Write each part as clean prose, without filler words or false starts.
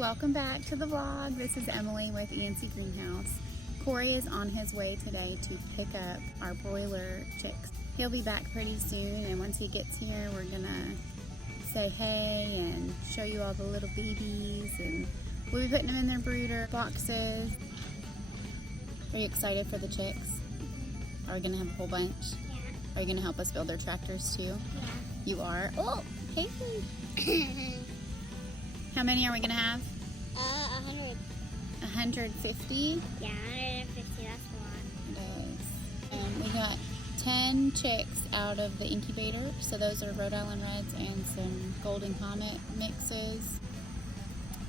welcome back to the vlog. This is Emily with ENC Greenhouse. Corey is on his way today to pick up our broiler chicks. He'll be back pretty soon, and once he gets here, we're gonna say hey and show you all the little babies, and we'll be putting them in their brooder boxes. Are you excited for the chicks? Are we gonna have a whole bunch? Yeah. Are you gonna help us build their tractors too? Yeah. You are? Oh, hey. How many are we gonna have? 100. 150? Yeah, 150, that's a lot. It is. And we got 10 chicks out of the incubator. So those are Rhode Island Reds and some Golden Comet mixes.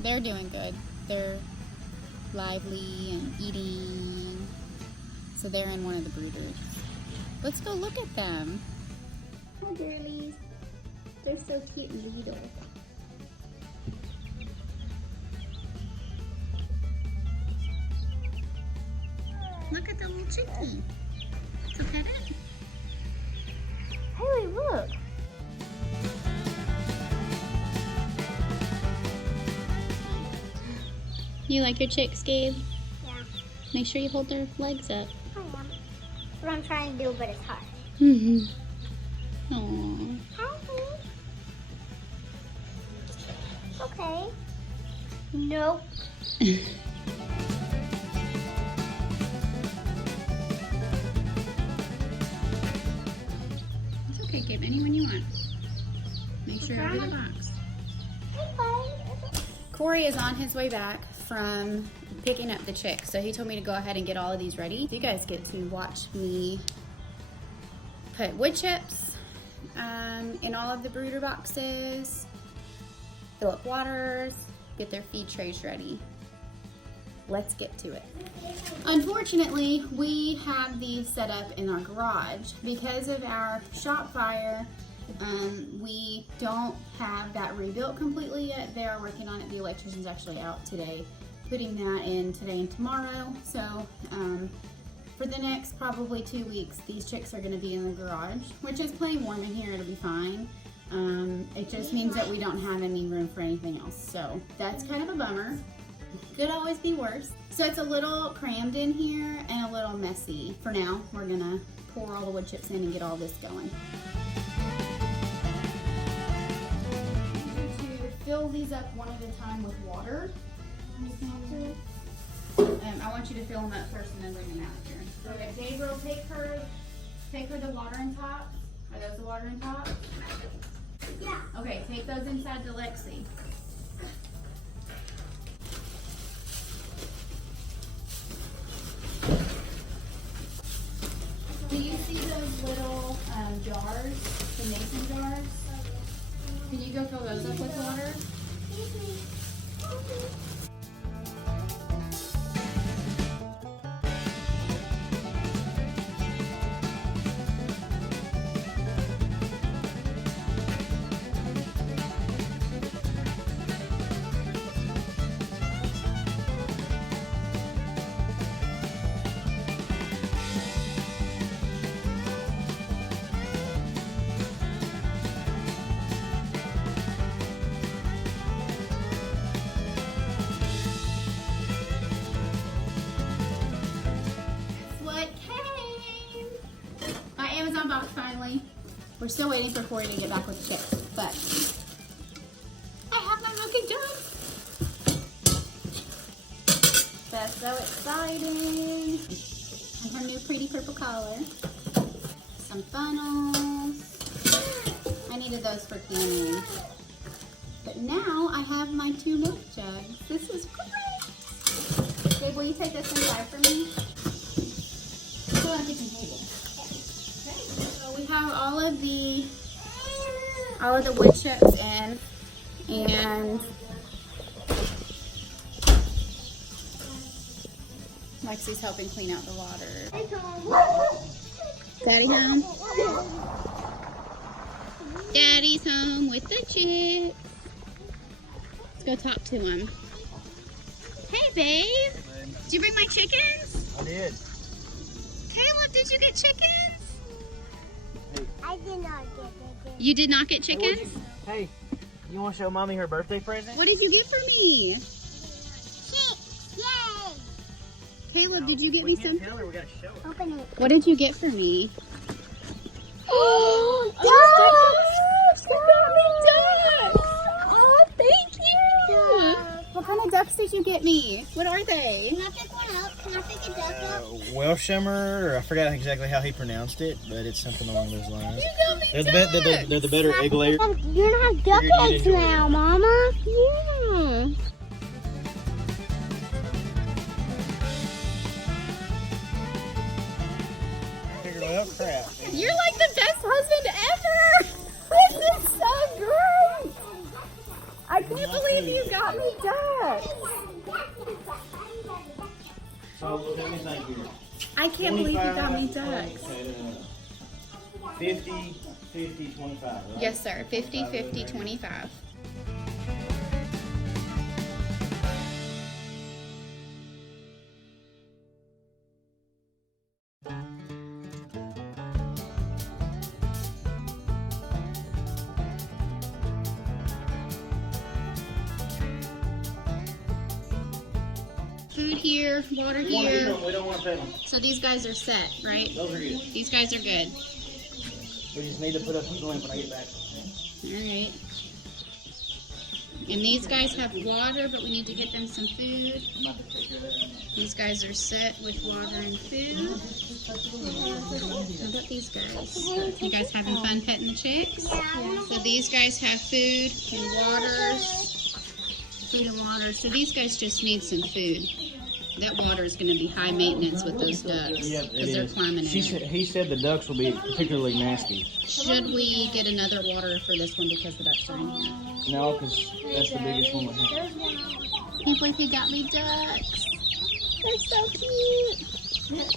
They're doing good. They're lively and eating. So they're in one of the brooders. Let's go look at them. Hi girlies. They're so cute and little. Look at the little chickie. So pet it. Haley, look. You like your chicks, Gabe? Yeah. Make sure you hold their legs up. I am. That's what I'm trying to do, but it's hard. Mm-hmm. Aww. Hi. Okay. Nope. It's okay, Gabe. Anyone you want. Make sure you're in the box. Corey is on his way back from picking up the chicks, so he told me to go ahead and get all of these ready. You guys get to watch me put wood chips in all of the brooder boxes, fill up waters, get their feed trays ready. Let's get to it. Unfortunately, we have these set up in our garage. Because of our shop fire, we don't have that rebuilt completely yet. They are working on it. The electrician's actually out today, putting that in today and tomorrow. So for the next probably 2 weeks, these chicks are gonna be in the garage, which is plenty warm in here, it'll be fine. It just means that we don't have any room for anything else. So that's kind of a bummer. Could always be worse. So it's a little crammed in here and a little messy. For now, we're gonna pour all the wood chips in and get all this going. To fill these up one at a time with water. I want you to fill them up first and then bring them out here. So Gabriel, take her the watering tops. Are those the watering tops? Yeah. Okay, take those inside to Lexi. Do you see those little jars, the mason jars? Can you go fill those up with water? Amazon box finally. We're still waiting for Corey to get back with the chicks, but I have my monkey done. That's so exciting. And her new pretty purple collar. Some funnels. I needed those for canning. But now I have my 2 milk jugs. This is great. Babe, will you take this inside for me? Go on the kitchen table. We have all of the wood chips in, and Lexi's helping clean out the water. Daddy home? Daddy's home with the chicks. Let's go talk to him. Hey babe, did you bring my chickens? I did. Caleb, did you get chickens? I did not get it. You did not get chickens? Hey, you want to show Mommy her birthday present? What did you get for me? Caleb, did you get me some? Tell her we gotta show her. Open it. What did you get for me? Oh, ducks! You got me ducks! Oh, thank you! What kind of ducks did you get me? What are they? Can I pick one up? Can I pick a duck up? Welshummer, or I forgot exactly how he pronounced it, but it's something along those lines. You got me They're ducks! they're the better egg layers. You're gonna have duck Figured you'd eggs enjoy now, it. Mama. Yeah. Figured, well, crap. You're like the best husband ever! This is so great! I can't believe you got me ducks! So tell me thank you. I can't believe you got me ducks. 50, 50, 25, right? Yes, sir. 50, 50, 25. Food here, water here. We don't want to pet them. So these guys are set, right? Those are good. These guys are good. We just need to put up the lamp when I get back. Alright. And these guys have water, but we need to get them some food. I'm about to take care of that. These guys are set with water and food. How about these guys? You guys having fun petting the chicks? So these guys have food and water. Food and water. So these guys just need some food. That water is going to be high maintenance with those ducks Yeah, it because they're is. climbing in. He said the ducks will be particularly nasty. Should we get another water for this one because the ducks are in here? No, because that's the biggest one we have. Can't believe you got me ducks. They're so cute.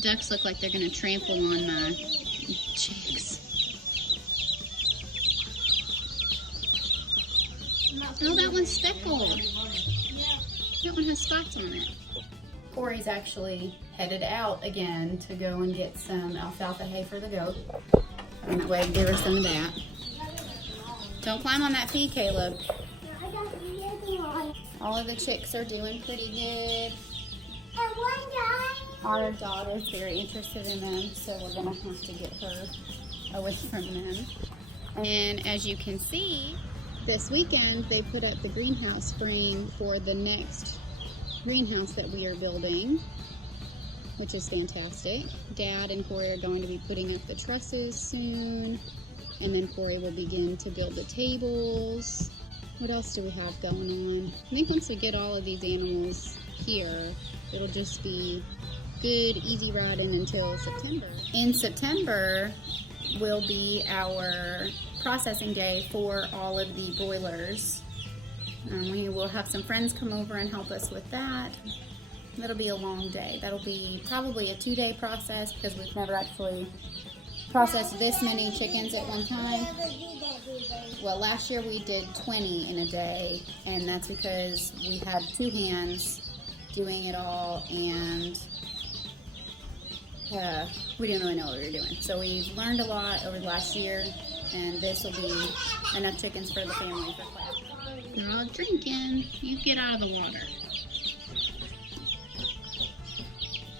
Ducks look like they're going to trample on my chicks. Oh, that one's speckled. That one has spots on it. Corey's actually headed out again to go and get some alfalfa hay for the goat. And that way I give her some of that. Don't climb on that feed, Caleb. All of the chicks are doing pretty good. Our daughter's very interested in them, so we're gonna have to get her away from them. And as you can see, this weekend they put up the greenhouse frame for the next greenhouse that we are building, which is fantastic. Dad and Corey are going to be putting up the trusses soon, and then Corey will begin to build the tables. What else do we have going on? I think once we get all of these animals here, it'll just be good, easy riding until September. In September will be our processing day for all of the broilers. We will have some friends come over and help us with that. That'll be a long day. That'll be probably a 2-day process because we've never actually processed this many chickens at one time. Well, last year we did 20 in a day, and that's because we had 2 hands doing it all, and we didn't really know what we were doing. So we've learned a lot over the last year, and this will be enough chickens for the family for class. They're all drinking. You get out of the water.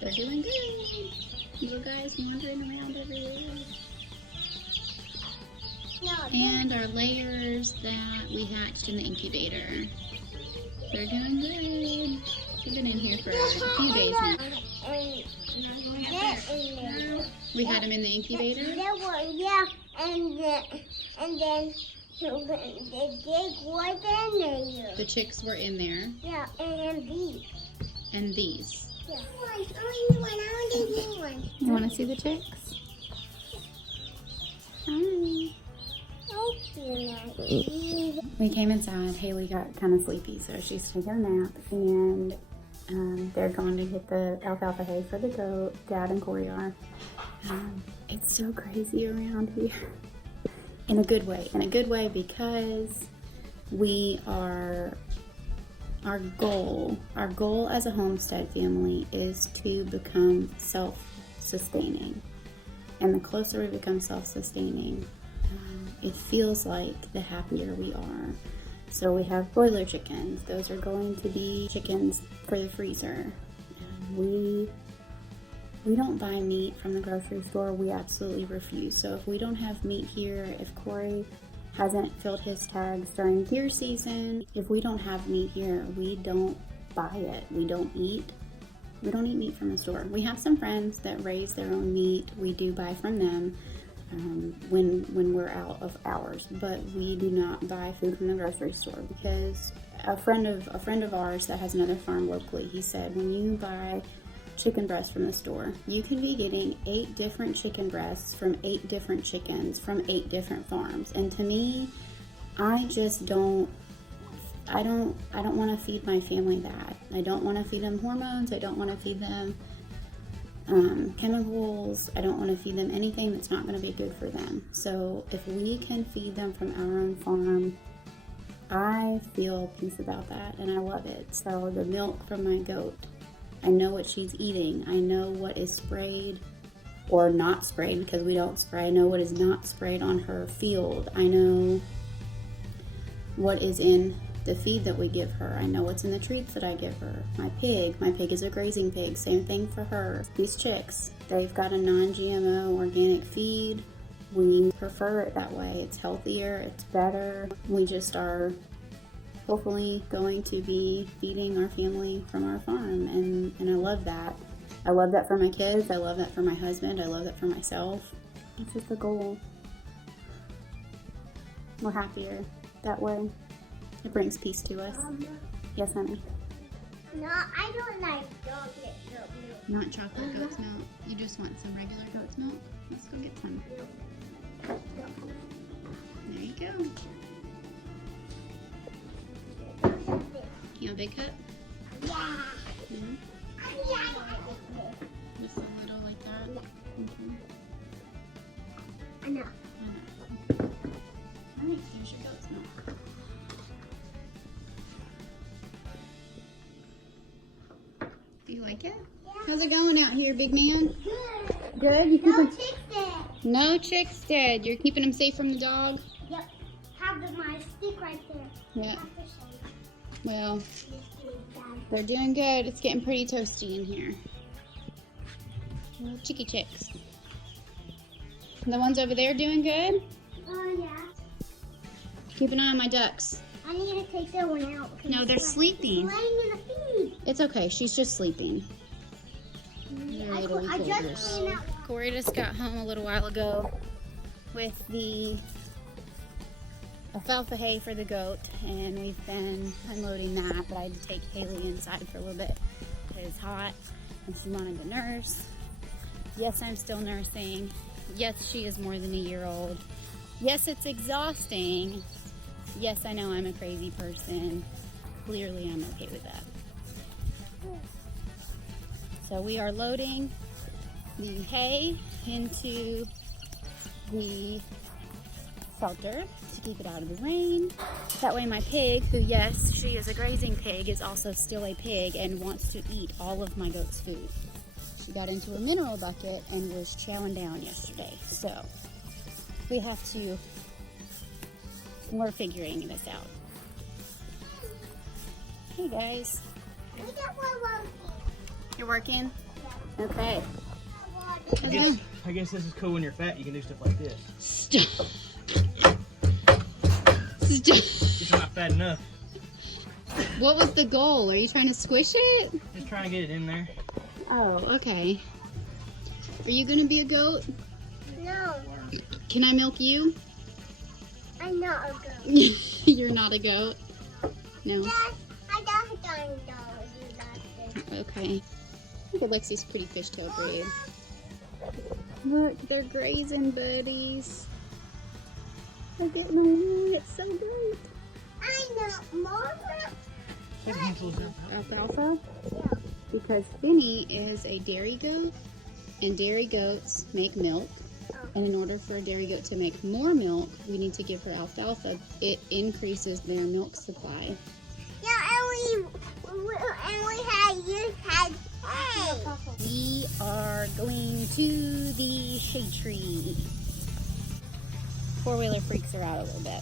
They're doing good. Little guys wandering around everywhere. And our layers that we hatched in the incubator. They're doing good. They've been in here for a few days now. We had them in the incubator. Yeah, and then the big was in there. The chicks were in there. Yeah, and these. And these. Yeah. I want You want to see the chicks? Hi. We came inside. Haley got kind of sleepy, so she's taking a nap, and they're going to get the alfalfa hay for the goat. Dad and Corey are. It's so crazy around here. In a good way. In a good way because we are, our goal as a homestead family is to become self-sustaining. And the closer we become self-sustaining, it feels like the happier we are. So we have broiler chickens. Those are going to be chickens for the freezer. And we don't buy meat from the grocery store. We absolutely refuse. So if we don't have meat here, if Corey hasn't filled his tags during deer season, if we don't have meat here, we don't buy it. We don't eat meat from the store. We have some friends that raise their own meat. We do buy from them when we're out of ours, but we do not buy food from the grocery store because a friend of ours that has another farm locally, he said when you buy chicken breasts from the store, you could be getting 8 different chicken breasts from 8 different chickens from 8 different farms. And to me, I don't want to feed my family that. I don't want to feed them hormones. I don't want to feed them chemicals. I don't want to feed them anything that's not going to be good for them. So if we can feed them from our own farm, I feel peace about that and I love it. So the milk from my goat, I know what she's eating. I know what is sprayed or not sprayed because we don't spray. I know what is not sprayed on her field. I know what is in the feed that we give her. I know what's in the treats that I give her. My pig is a grazing pig. Same thing for her. These chicks, they've got a non-GMO organic feed. We prefer it that way. It's healthier, it's better. We just are hopefully going to be feeding our family from our farm, and I love that. I love that for my kids. I love that for my husband. I love that for myself. It's just a goal. We're happier that way. It brings peace to us. Yes, honey. No, I don't like chocolate goat milk. Not chocolate goat's milk. You just want some regular goat's milk? Let's go get some. There you go. You want a big cup? Yeah. Mm-hmm. Yeah. Just a little like that? Okay. I know. Alright, here's your goat's milk. Do you like it? Yeah. How's it going out here, big man? Good. Good? You No keeping... chicks there. No chicks dead. You're keeping them safe from the dog? Yep. Have my stick right there. Yeah. Have to say. Well, This is bad. they're doing good. It's getting pretty toasty in here. Little chicky chicks. The ones over there doing good? Oh yeah. Keep an eye on my ducks. I need to take that one out. No, they're sleeping. Laying in the feed. It's okay. She's just sleeping. They're I little just behaviors. cleaned out. Corey just got home a little while ago with the alfalfa hay for the goat, and we've been unloading that, but I had to take Haley inside for a little bit. It was hot, and she wanted to nurse. Yes, I'm still nursing. Yes, she is more than a year old. Yes, it's exhausting. Yes, I know I'm a crazy person. Clearly, I'm okay with that. So we are loading the hay into the shelter to keep it out of the rain. That way my pig, who yes, she is a grazing pig, is also still a pig and wants to eat all of my goat's food. She got into a mineral bucket and was chowing down yesterday. So we're figuring this out. Hey guys. We got one. You're working? Okay. I guess this is cool when you're fat. You can do stuff like this. Stop. Just not fat enough. What was the goal? Are you trying to squish it? Just trying to get it in there. Oh, okay. Are you gonna be a goat? No, Can I milk you? I'm not a goat. You're not a goat? No? Yes, I don't do that. Okay. Look at Lexi's pretty fishtail braid. Look, they're grazing buddies. They're getting along. It's so great. I know, Mama. Alfalfa? Yeah. Because Finny is a dairy goat, and dairy goats make milk. And in order for a dairy goat to make more milk, we need to give her alfalfa. It increases their milk supply. Yeah, and we had you had hay. We are going to the shade tree. Four-wheeler freaks are out a little bit.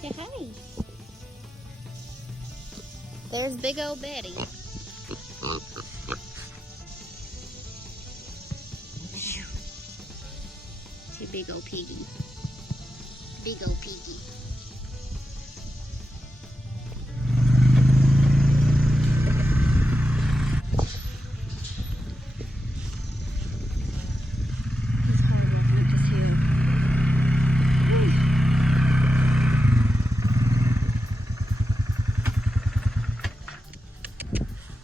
Say hi. There's big old Betty. It's your big old piggy. Big old piggy. He's horrible to just here.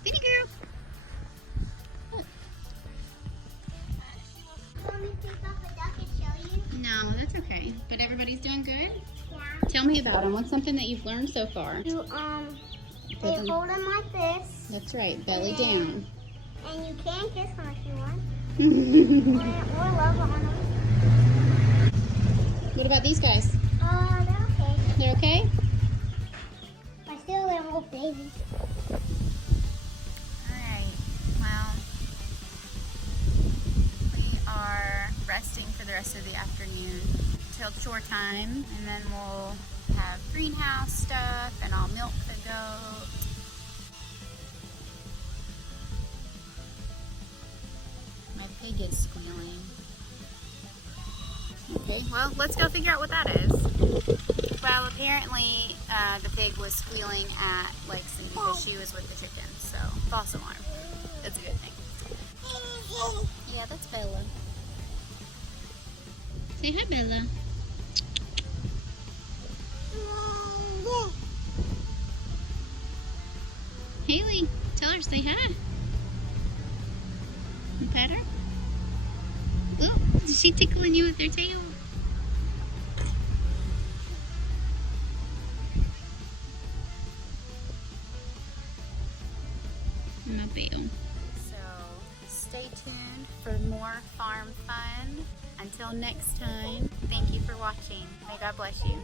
Bitty girl. Want me to pick up a duck and show you? No, that's okay. But everybody's doing good? Yeah. Tell me about them. What's something that you've learned so far? You they hold them like this, That's right, belly down. and you can kiss them if you want, What or love on them. about these guys? They're okay. They're okay? But still, they're little babies. Alright, well, we are resting for the rest of the afternoon till chore time, and then we'll have greenhouse stuff, and I'll milk the goat. My pig is squealing. Okay, well, let's go figure out what that is. Well, apparently the pig was squealing at Lexi because she was with the chickens, so false alarm. That's a good thing. Yeah, that's Bella. Say hi, Bella. Haley, tell her say hi. You pet her? Oh, is she tickling you with her tail? My bell. So, stay tuned for more farm fun. Until next time, thank you for watching. May God bless you.